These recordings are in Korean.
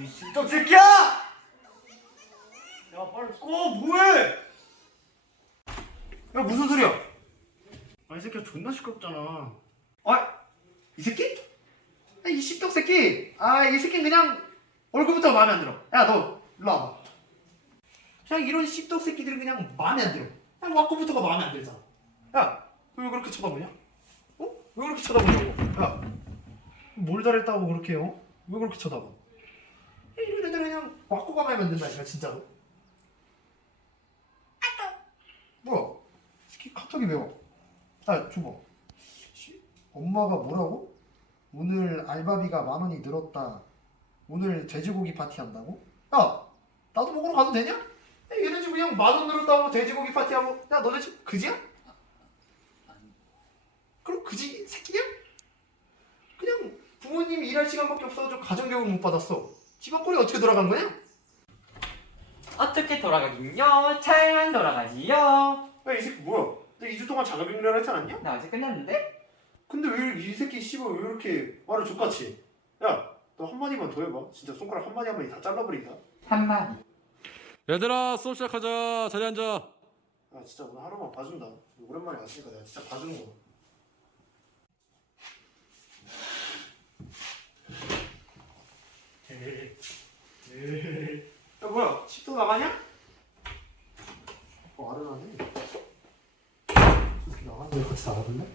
이 씹덕 새끼야! 야 빨리 꺼 뭐해? 야 무슨 소리야? 아이 새끼 존나 시끄럽잖아. 아이 새끼? 아, 이 씹덕 새끼. 아 이 새끼 그냥 얼굴부터 마음에 안 들어. 야 너 일로 와봐. 그냥 이런 씹덕 새끼들은 그냥 마음에 안 들어. 그냥 와꾸부터가 마음에 안 들잖아. 야, 너왜 그렇게 쳐다보냐? 어? 왜 그렇게 쳐다보냐고? 야, 뭘 잘했다고 그렇게 해요? 왜 그렇게 쳐다봐? 애들 그냥 와꾸가 마음에 안 든다니까 진짜로. 뭐야? 새끼 갑자기 왜 와? 아, 줘봐. 씨, 엄마가 뭐라고? 오늘 알바비가 만 원이 늘었다. 오늘 돼지고기 파티 한다고? 야, 나도 먹으러 가도 되냐? 야, 얘네 집 그냥 만 원 늘었다고 돼지고기 파티하고 야 너네 집 그지야? 그럼 그지 새끼냐? 그냥 부모님이 일할 시간밖에 없어서 가정교육을 못 받았어 집안꼴이 어떻게 돌아간 거냐? 어떻게 돌아가긴요? 잘만 돌아가지요. 야 이 새끼 뭐야 너 2주 동안 자가격리를 하지 않았냐? 나 어제 끝났는데? 근데 왜 이 새끼 씨발 왜 이렇게 말을 족같이 야 너 한마디만 더 해봐 진짜 손가락 한마디 한마디 다 잘라버린다 한마디. 얘들아 수업 시작하자 자리 앉아 아 진짜 오늘 하루만 봐준다 오랜만에 왔으니까 내가 진짜 봐주는 거 야 뭐야 10도 나가냐? 어 아련하네 이렇게 나가는데 같이 나가볼래? 야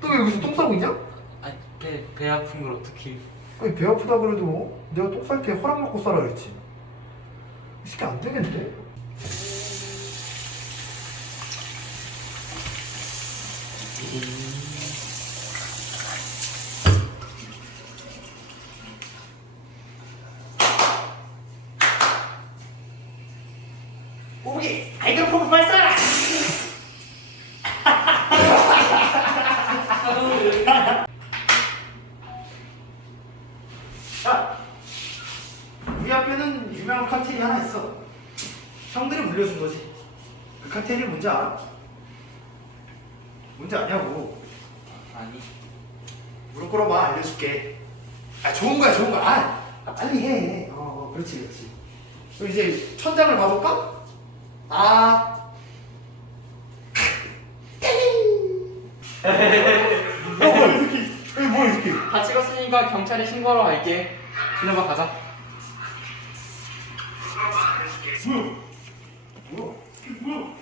너 왜 여기서 똥 싸고 있냐? 아니 배, 배 아픈 걸 어떻게? 아니 배 아프다 그래도 내가 똥 쌀 때 허락 받고 싸라 그랬지 이 새끼 안 되겠는데? 오기 아이돌 발사라 야 우리 학교는 유명한 칵테일이 하나 있어. 형들이 물려준 거지. 그 칵테일이 뭔지 알아? 뭔지 아냐고. 아니. 무릎 꿇어봐 알려줄게. 아 좋은 거야 좋은 거야. 아, 아, 빨리 해. 어, 어, 그렇지 그렇지. 그럼 이제 천장을 봐볼까? 아 다 찍었으니까 경찰에 신고하러 갈게. 들어봐 가자. 뭐야? 뭐야? 뭐야?